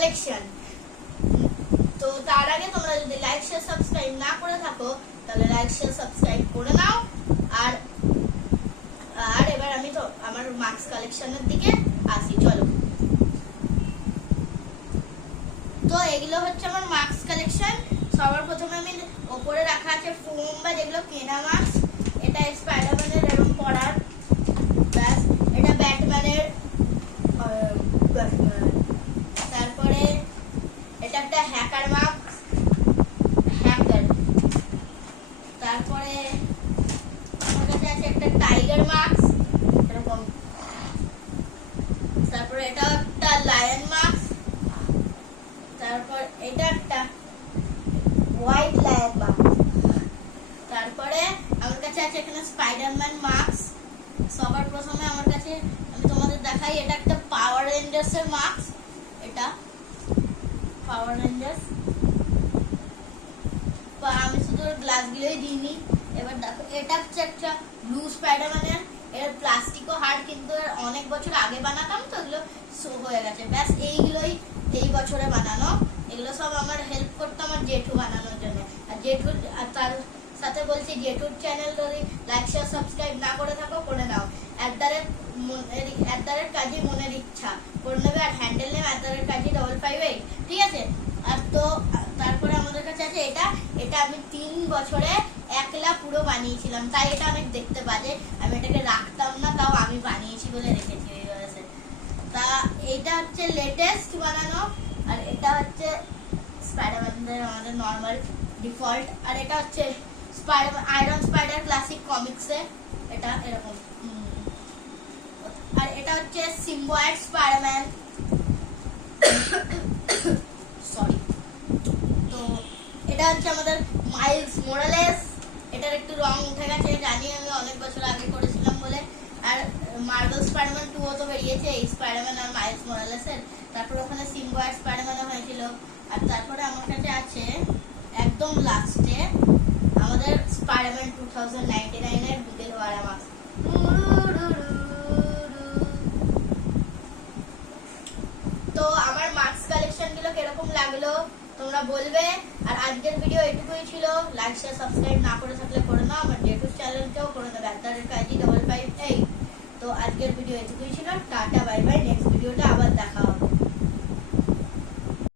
Collection. তো তার আগে তোমরা যদি লাইক শেয়ার সাবস্ক্রাইব না করে থাকো তাহলে লাইক শেয়ার সাবস্ক্রাইব করে নাও। আর আর এবার আমি তো আমার মাস্ক কালেকশনের দিকে আসি, চলো। তো এগুলো হচ্ছে আমার মাস্ক কালেকশন। সবার প্রথমে আমি ওপরে রাখা আছে ফোম বা যেগুলো কেনা মাস্ক। এটা স্পাইডারম্যানের এরকম পড়ার, ব্যাস। এটা ব্যাটম্যানের, তারপরে এটা একটা হ্যাকার মাস্ক, হ্যাকার। তারপরে আমার কাছে আছে একটা টাইগার মাস্ক এরকম। তারপরে এটা একটা লায়ন মাস্ক। তারপর এটা একটা হোয়াইট লায়ন মাস্ক। তারপরে আমার কাছে আছে এখানে স্পাইডারম্যান মাস্ক। সবার প্রথমে আমার কাছে আমি তোমাদের দেখাই, এটা একটা পাওয়ার রেঞ্জার্স এর মাস্ক। এটা পাওয়ার রেঞ্জার্স, আমি শুধু গ্লাসগুলোই দিইনি। এবার দেখো, এটা হচ্ছে একটা ব্লু স্পাইডারম্যানের। এর প্লাস্টিকও হার্ড, কিন্তু এর অনেক বছর আগে বানাতাম তো এগুলো শো হয়ে গেছে। ব্যাস এইগুলোই এই বছরে বানানো। এগুলো সব আমার হেল্প করতো আমার জেঠু বানানোর জন্য। আর জেঠুর, আর তার সাথে বলছি জেঠুর চ্যানেল যদি লাইক শেয়ার সাবস্ক্রাইব না করে থাকো করে নাও। @কাজী মনের ইচ্ছা করে নেবে। আর হ্যান্ডেল নেম @কাজী 558, ঠিক আছে? আর তো তারপরে আমাদের কাছে আছে এটা আমি 3 বছরে একলা পুরো বানিয়েছিলাম, তাই এটা অনেক দেখতে বাজে। আমি এটাকে রাখতাম না, তাও আমি বানিয়েছি বলে রেখেছি এই বয়সে। তা এটা হচ্ছে লেটেস্ট বানানো। আর এটা হচ্ছে স্পাইডারম্যানের আমাদের নরমাল ডিফল্ট। আর এটা হচ্ছে আয়রন স্পাইডার ক্লাসিক কমিক্সে, এটা এরকম। আর এটা হচ্ছে সিম্বয়েড স্পাইডারম্যান, সরি। তো এটা হচ্ছে আমাদের মাইলস মোরালেস। এটার একটু রং উঠে গেছে, জানি আমি অনেক বছর আগে করেছিলাম বলে। আর মার্বেল স্পাইডারম্যান 2 তো বেরিয়েছে, এই স্পাইডারম্যান আর মাইলস মোরালেসের। তারপর ওখানে সিম্বয়েড স্পাইডারম্যানও হয়েছিল। আর তারপরে আমার কাছে আছে একদম লাস্টে আমাদের স্পাইডারম্যান 2099 এর বিদেল ওয়ারা মাস্ক। তো আমার মাস্ক কালেকশন গুলো কিরকম লাগলো তোমরা বলবে। আর আজকের ভিডিও এটুকুই ছিল। লাইক শেয়ার সাবস্ক্রাইব না করে থাকলে করে নাও, আমার জেঠুর চ্যানেলকেও করে দেবে @কাজী 558। তো আজকের ভিডিও এটুকুই ছিল। Tata, bye bye. নেক্সট ভিডিওটা আবার দেখা।